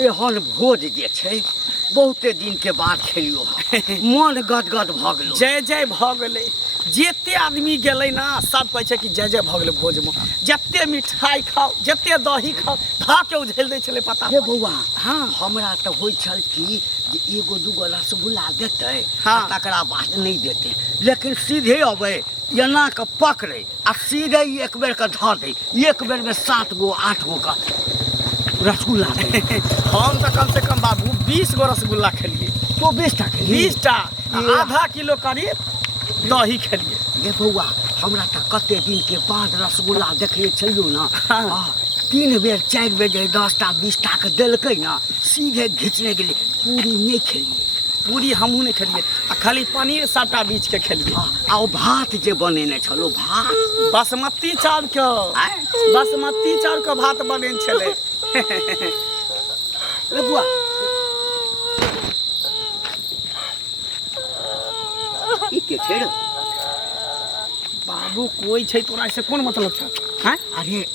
एहन भोज जे छै बहुते दिन के बाद खेलियो मन गदगद भ गेलो। जय जय भ गेलै। जते आदमी गेलै ना सब कहै छै कि जय जय भ गेलै भोज में। जते मिठाई खाओ जते दही खाओ धाके उझैल दै छलै पता। हे बौआ हाँ हमरा तो होइ छल कि जे एगो दूगो रसगुल्ला देतै हाँ। तकरा बाद नहीं देतै, लेकिन सीधे अबै एना के पकड़े आ सीधे एक बेर के धऽ दे, एक बेर में 7 गो 8 गो का रसगुल्ला हम तो कम से कम बाबू 20 गो रसगुल्ला खेलिए। तो 20 टा खेलियै। 20 टा आधा किलो करीब दही खेलिए। ये बौआ हमरा तो कते दिन के बाद रसगुल्ला देखले छलियो ना। हाँ। 3 बेर 4 बेर जे 10 टा 20 टा के देलकै ना सीधे घिचने गेलै, पूरी नहीं खेलिए। पूरी हमहूँ नहीं खेलिए आ खाली पनीर सबटा बीच के खेलिए। आ ओ भात जे बनेने छलो भात बासमती चाउर के बासमती चाउर के भात बने छलै। रे बुआ ई के छै रे? बाबू कोई छै तोरा से कोन मतलब छ? हैं? अरे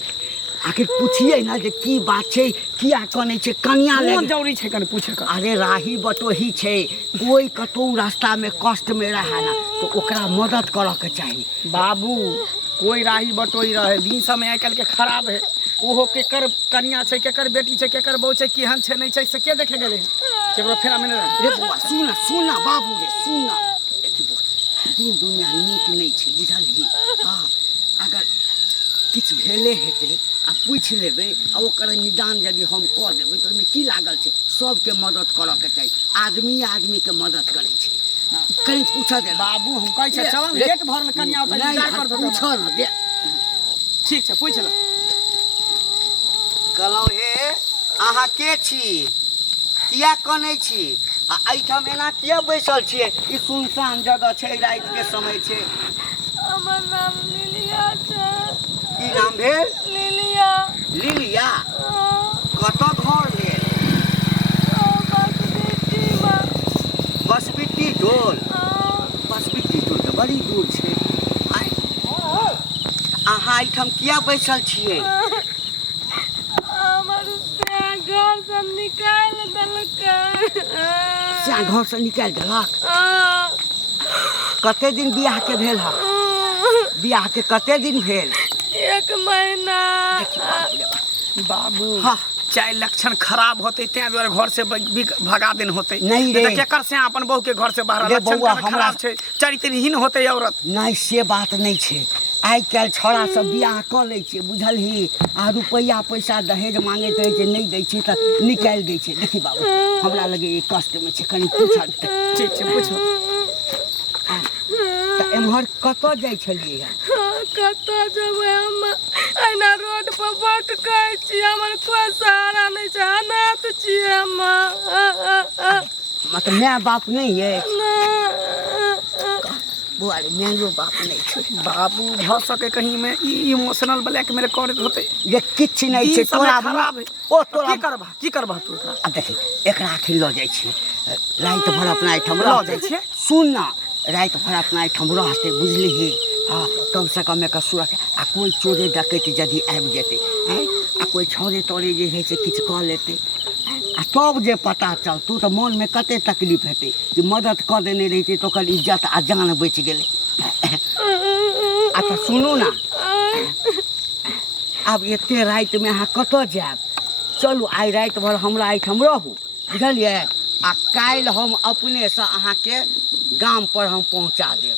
आखिर पूछिए ना जे की बात छै, किया कने छै कन्या ले। कौन जरूरी छै कने पूछे का? अरे राही बटोही छै, कोई कतौ रास्ता में कष्ट में रहे ना तो ओकरा मदद करऽ के चाही। बाबू कोई राही बटोई रहे दिन समय आइ काल्हि के खराब है। ओहो केकर कन्या छै केकर बेटी छै केकर बहू छै केहन छै नहीं छै से के देखे गेले केकरो फेरा में रे बुआ सुन ना बाबू रे सुन ना, दिन दुनिया नीक नहीं छै बुझलही। हाँ अगर किछु भेले हेतै आ पूछि लेबै आ ओकर निदान यदि हम कऽ देबै तऽ ओहिमे की लागल छै? सबके मदद करऽ के चाही, आदमी आदमी के मदद करै छै। कहीं पूछऽ दे बाबू हम कहै छै चल लेट भर में कन्या ओतऽ इंतजार कर दो। पूछऽ ना दे। ठीक छै पूछ ल। कहलहुँ हे अहाँ के छी, किया कनै छी आ एहिठाम एना किया बैसल छियै? ई सुनसान जगह छै, रात के समय छै। हमर नाम लिलिया छै। की नाम भेल? लिलिया। लिलिया कतऽ घर भेल? बसबिट्टी टोल। बसबिट्टी टोल तऽ बड़ी दूर छै। अहाँ एहिठाम किया बैसल छियै? हमर से घर से निकालि देलकै। से घर से निकालि देलक? कते दिन बियाह के भेल है? बियाह के कते दिन भेल? 1 महीना। बाबू हाँ चाहे लक्षण खराब होते ते द्वारे घर से भगा दिन होते नहीं रे। तो केकर से अपन बहू के घर से बाहर रे लक्षण बौआ, खराब हमरा- छै चरित्रहीन होते औरत। नहीं से बात नहीं छै। आइ काल्हि छौड़ा सब बियाह कऽ लै छै बुझलही, आ रुपैया पैसा दहेज मांगैत रहै छै नहीं दै छै तऽ निकालि दै छै। देखी बाबू हमरा लगे ई कष्ट में छै, कनि पूछऽ। ठीक छै पूछो। तऽ एम्हर कतऽ जाइ छलियै है? कतऽ जेबै हम? एना रोड पर भटकै छी, हमर कोई सहारा नहीं छै, अनाथ छियै हम। मतलब माय बाप नहीं है? बुआ रे मायो बाप नहीं छै। बाबू भ सके कहीं में इमोशनल ब्लैकमेल करत होते। ये किछ नहीं छै तोरा खराब है। ओ तोरा की करबा तू एकरा? आ देखी एकरा आखिर लऽ जाइ छी, राति भर अपना एहिठाम लऽ रहतै। जाइ छियै? सुन ना राति भर अपना एहिठाम रहतै बुझलिही। हाँ कम से कम एकर सुरक्षा। आ कोई चोरे डकैत यदि आबि जेतै आ कोई छौरे तौरे जे है से किछु कऽ लेतै आ तब जे पता चलतौ तऽ मन में कते तकलीफ हेतै कि मदद कऽ देने रहितै तऽ ओकर इज्जत आ जान बचि गेलै। आ तऽ सुनू ना आब एते राति में अहाँ कतऽ जायब? चलू आइ राति भर हमरा एहिठाम रहू बुझलियै, आ काल्हि हम अपने से अहाँके गाम पर हम पहुँचा देब।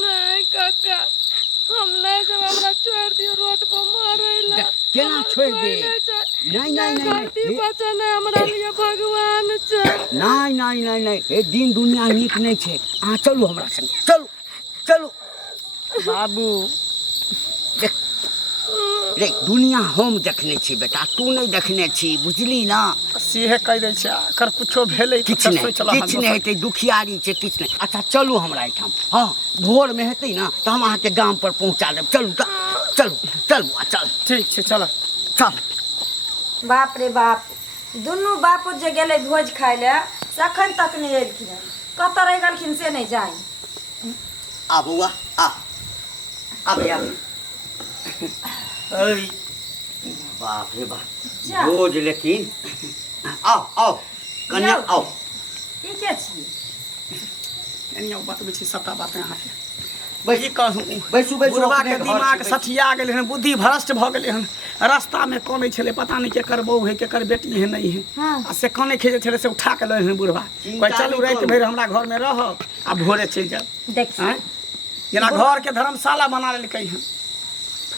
नहीं काका हम नहीं जब, हमरा छोड़ दियो रोड पर मरै ला। केना छोड़ि दे? नहीं नहीं नहीं धरती नहीं बचन हमरा लिए भगवान छै। नहीं नहीं नहीं नहीं हे दिन दुनिया नीक नहीं छै। अहाँ चलू हमरा संग, चलू चलू। बाबू देख देख दुनिया हम देखने छी बेटा, तू नहीं देखने छी बुझली ना। सीहे कह दे छै अगर कुछो भेलै किछ नहीं हेतै, दुखियारी छै किछ नहीं। अच्छा चलू हमरा एहिठाम। हाँ भोर में हेतै ना तऽ हम अहाँके गाम पर पहुँचा देब। चलू तऽ चलू चलू आ चल ठीक छै चल। चल। बाप रे बाप, दुनू बापू जे गेलै भोज खाय ले से अखन तक नहीं एलखिन। कतऽ रहि गेलखिन से नहीं जानी। आ बौआ आ आबे आबे। बाप रे बाप जा। भोज लेकिन आओ आओ कन्या आओ। ई के छी एनियो बतबै छी सबटा बात अहाँके बैस की कहूँ बैसू बैसू बुढ़वा अपने के घर दिमाग से सठिया गेलै हन बुद्धि भ्रष्ट भऽ गेलै हन रास्ता में कनै छलै पता नहीं केकर बहू है केकर बेटी है नहीं है हाँ। आ से कनै खेजे छलै से उठा के लै हन बुढ़वा चिंता कोई चलू नहीं राति करू। भरि हमरा घर में रहब आ भोरे चलि जाब देखिए हैं जेना घर के धर्मशाला बना लेलकै हन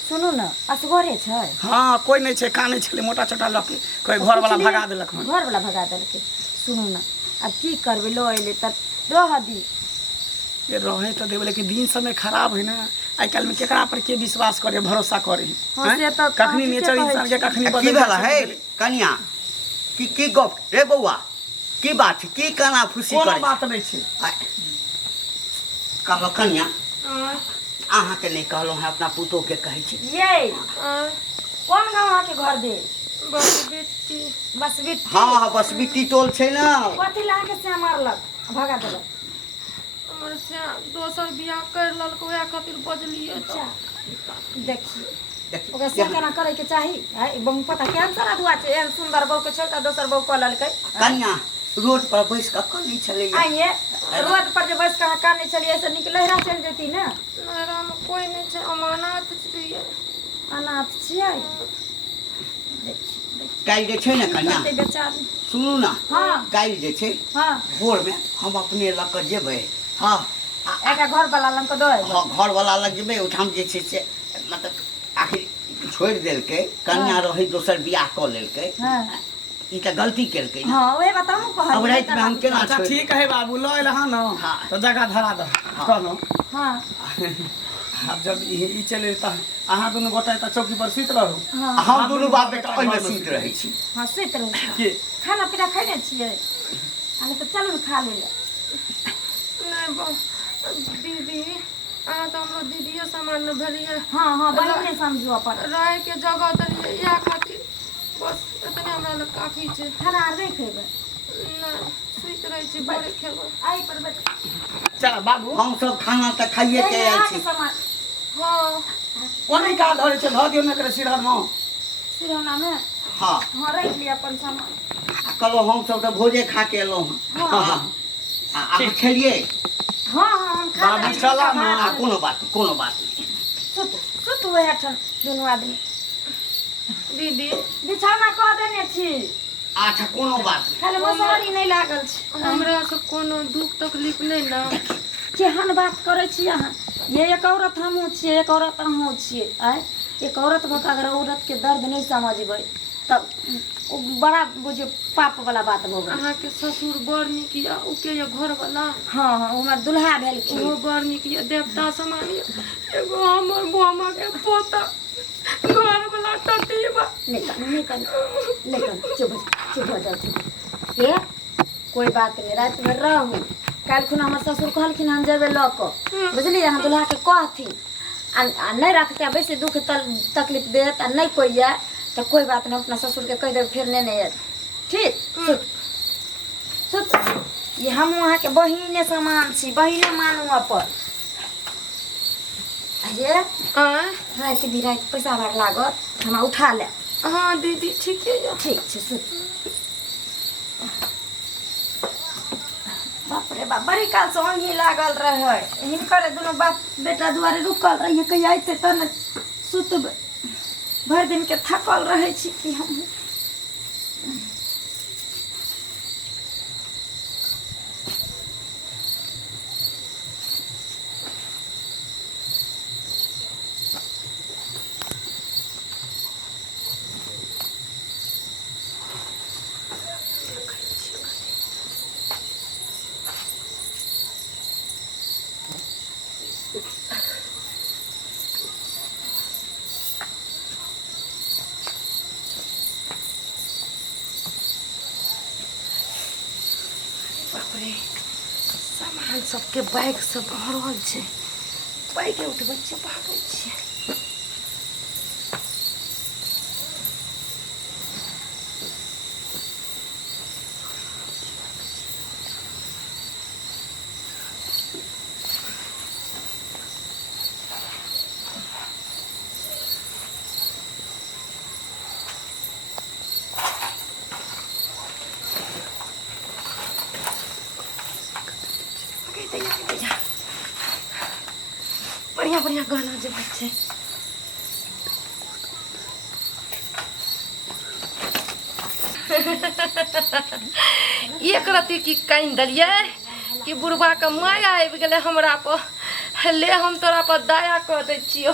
सुनू न असगरे छै हाँ कोई नहीं छै कानै छलै मोटा छोटा लऽ के कोई घर वाला भगा देलक हन घर वाला भगा देलकै सुनू न अब की करबै लो अइले त रह दी ये रहे तो देवे लेकिन दिन समय खराब है ना आई काल में केकरा पर के विश्वास करे भरोसा करे हाँ, हैं? से तो कखनी अहाँ नेचर ठीके इंसान के कहै कखनी की बदल भेला है कन्या की गप रे बौआ की बात छै की काना फुसी कोनो करे बात नहीं छै कहलो कन्या आय अहाँ के नहीं कहलो है अपना पुतो के कहै छी ये आय कोन गाँव अहाँके घर दे बस बेटी बस बिट हाँ हाँ बस बिट्टी टोल छै ना कथी ला के से मारलक भगा देलक हमर से दोसर बियाह कर ललक वएह खातिर बजलिए अच्छा देखिए देख- ओकरा से केना करे के चाही है बहु पता केहन सारा दुआ छै एहन सुंदर बहू के छोड़ के दोसर बहू कऽ लेलकै कन्या रोड पर बैस के कनै छलै आइए रोड पर जे बैस के अहाँ काने चलिए ऐसे निक लहरा चल जेती ना नहरा में कोई नहीं छै अमानत छियै अनाथ छियै देखिए काल्हि जे छै ने कन्या कते बेचारी सुनू ना हाँ। काल्हि जे छै हाँ भोर में हम अपने लऽ कऽ जेबै हाँ एकरा घर वाला लंग के दो हाँ घर वाला लग जेबै ओहिठाम जे छै से मतलब आखिर छोड़ि देलकै कन्या रही दोसर बियाह कऽ लेलकै हाँ ई तऽ गलती केलकै ना। हाँ वही बताऊं अब राति में हम केना अच्छा छोड़ि ठीक है बाबू लो एल हन हाँ। तो जगह धरा दो कहलो हाँ अब जब ई चले त अहाँ दुनू गोटा त चौकी पर सुति रहू हाँ हम दुनू बाप बेटा ओहिमे सुति रहै छी हाँ सुति रहू के खाना पीना खैने छियै अरे तो चलू ने खा ले नहीं दीदी अहाँ तो हमरो दीदिये सामान न भेलिए हाँ हाँ बहिने समझू अपन रहे के जगह देलिए इएह खातिर बस इतने हमरा लग काफी छै खाना आर नहीं खेबै नहीं सुति रहै छी भोरे खेबै आई पर बैठ चल बाबू हम सब खाना तऽ खाइए के आयल छी सामान हाँ ओने का धरे छै ध दियो न करे सिरहन में सिरौना में हाँ हाँ रख लिया अपन सामान आ कहलो हम सब तऽ भोजे खा के एलहुँ हँ हाँ। हाँ अहाँ खेलिए हाँ हाँ हम खा बाबू लेली। चला ना। आ कोनो बात नहीं कोनो बात नहीं सुत सुत वही ठन दुनू आदमी दीदी बिछौना कह देने छी अच्छा कोनो बात नहीं खाली मसहरी नहीं लागल छै हमरा से कोनो दुख तकलीफ नहीं ना केहन बात करै छी अहाँ ये एक औरत हमहूँ छियै एक औरत अहूँ छियै आय एक औरत भऽ कऽ अगर औरत के दर्द नहीं समझबै तब ओ बड़ा बुझियो पाप वाला बात भऽ गेल अहाँ के ससुर बड़ नीक यऽ ओके ये घर वाला हाँ हाँ ओ हमर दुल्हा भेलखिन ओहो बड़ नीक यऽ देवता समान यऽ एगो हमर मामा के पोता घर वाला टटीबा नहीं चुप हो जाओ चुप ये कोई बात नहीं रात में रहू काल्हि खुना हमर ससुर कहलखिन हम जेबै लऽ कऽ बुझलियै अहाँ दुल्हा के कहथिन आ नहीं रखते बेसी दुख तकलीफ देत आ नहीं कोई है तो कोई बात नहीं अपना ससुर के कह देबै फिर नहीं आयत ठीक सुत सुत ये हम वहाँ के बहिने समान छी बहिने मानू अपन अरे रात बिरात पैसा भाग लागत हमरा उठा ले हाँ दीदी ठीके यऽ ठीक छै सुत बाप रे बाप बड़ी काल से ओंघी लागल रहे हिनकर दुनू बाप बेटा दुआरे रुकल रहिए कहीं आइते त न सुतबै भरि दिन के थकल रहे छी कि हम बाप रे सामान सबके बैग सब भरल छै बैगे उठबै छियै भागै छियै बढ़िया बढ़िया गाना जे बच्चे एक रति की कान दलिए कि बुढ़बा के माया आबि गेलै हमरा पर ले हम तोरा पर दया कऽ दै छियौ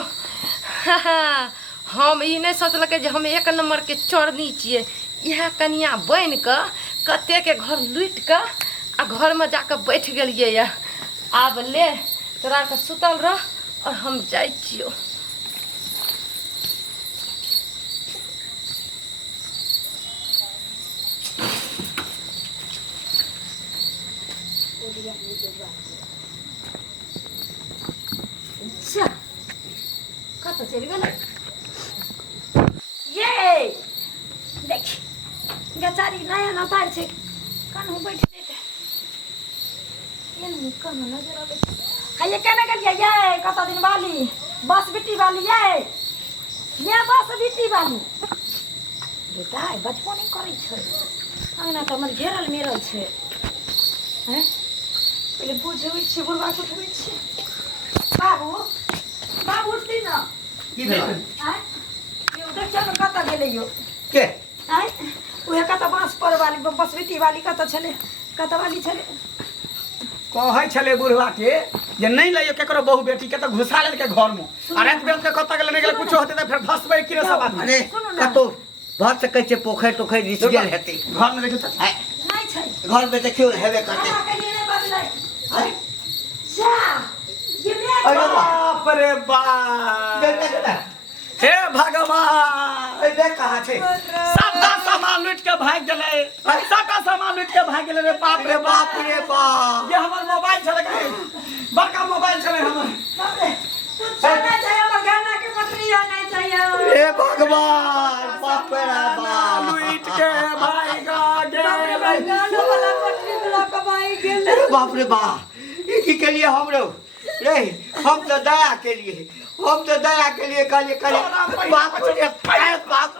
हम ई नहीं सोचलकै जे हम एक नंबर के चोरनी छियै इएह कनिया बनि कऽ कते के घर लुटि कऽ आ घर में जाकर बैठ गेलियै या आब ले तोरा के सुतल रह और हम जाइ छियौ अच्छा कत चलि गेलै ये देखी बेचारी नया नतार छै कन्हू बैठ जेतै ये कन्हू नजर आबै है ये केना गेलियै ये कत दिन वाली बस बिट्टी वाली ये बस बिट्टी वाली बेटा बचपन नहीं करै छै अंगना तऽ हमर घेरल मेरल छै हैं पहले बुझबै छी बुढ़वा के उठबै छी बाबू बाबू उठती ना की भेल आय यो देखियो न कत गेलै यो के आय उहे कत बांस पर वाली बसबिटी वाली कत छले कत वाली छले कहै छले बुढ़वा के जे नहीं लइयो केकरो बहु बेटी के तो घुसा लेल के घर में आ रात बेर के कत गेल नहीं गेल कुछ होते त फिर फसबै कि रे सब आदमी अरे कतो भर सकै छै पोखरि टोखरि रिस गेल हेतै घर में देखियो त नहीं छै घर में देखियो हेबे करतै हमरा के लिए बदलै अरे जा ये अरे बाप रे बाप हे भगवान ए बे कहाँ छै सबका सामान लूट के भाग गेलै सबका सामान लूट के भाग गेलै रे बाप रे बाप रे बाप ये हमर मोबाइल छलै के बड़का मोबाइल छलै हमर बाप रे कुछ नहीं चाहिए हमर गहना के पटरिया नहीं चाहिए हे भगवान बाप रे बाप लूट के भाग गेलै गहना वाला पटरी वाला कमाई गेल अरे बाप रे बाप ये की के लिए हम रो रे हम तो दया के लिए कहलिए बाप रे बाप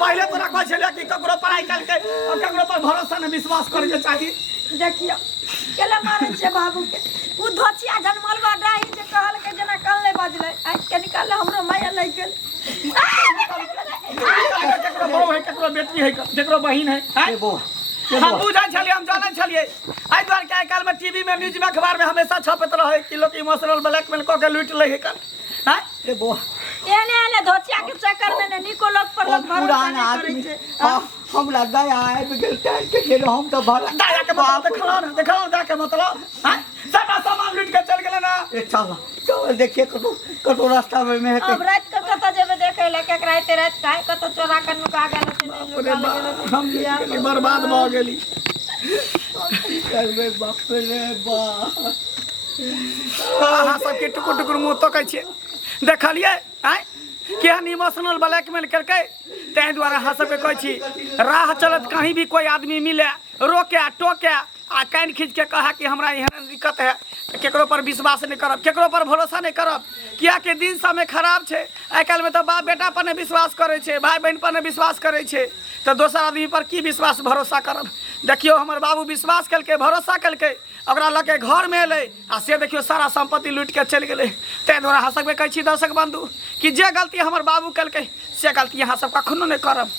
पहले तोरा कहै छलै कि ककरो पढ़ाई करके और ककरो पर भरोसा नहीं विश्वास करे के चाही देखियो केला मारे छे बाबू के उ धोचिया जनमलवा डाही जे कहल के जना कल नहीं बजले आज के निकाल हमरो माया लग गेल केकरो बहू है केकरो बेटी है केकरो बहिन है ए बो हम बुझै छलियै हम जानै छलियै आइ द्वार के आइ काल में टीवी में न्यूज में अखबार में हमेशा छपत रहे कि लोग इमोशनल ब्लैकमेल क के लूट ले है कर हैं ए बो एने धोचिया के चक्कर में ने निको लोग पर लोग भरोसा पुराना नहीं आदमी करे छे हमरा दया आबि गेल टाइम के गेल हम तो भला दाया के मतलब देखलो ना दा के मतलब हैं सारा सामान लूट के चल गेलै ना ए चल देखिए कतो रास्ता में है अब रात के कत जेबे देखे ले के रात काहे कत चोरा के नुका गेल से नहीं हम जिंदगी बर्बाद भ गेली करबे बाप रे बाप अहाँ सबके टुकुर टुकुर मुँह तकै छियै देखलियै आय केहन इमोशनल ब्लैकमेल करके ताहि दुआरे अहाँ सबके कहै छी राह चलत कहीं भी कोई आदमी मिले रोके टोके आ कान खींच के कहा कि हमरा एहन दिक्कत है तो केकरो पर विश्वास नहीं करब केकरो पर भरोसा नहीं करब किया के दिन समय खराब छै आइ काल्हि में तो बाप बेटा पर नहीं विश्वास करे छै भाई बहन पर नहीं विश्वास करे छै तो दोसर आदमी पर की विश्वास भरोसा करब देखियो हमर बाबू विश्वास कलके भरोसा कलके ओकरा लऽ के घर में एलै आ से देखियो सारा संपत्ति लूट के चलि गेलै ताहि दुआरे अहाँ सबके कहै छी दर्शक बंधु कि जे गलती हमर बाबू कलकै से गलती अहाँ सब कखनो नहीं करब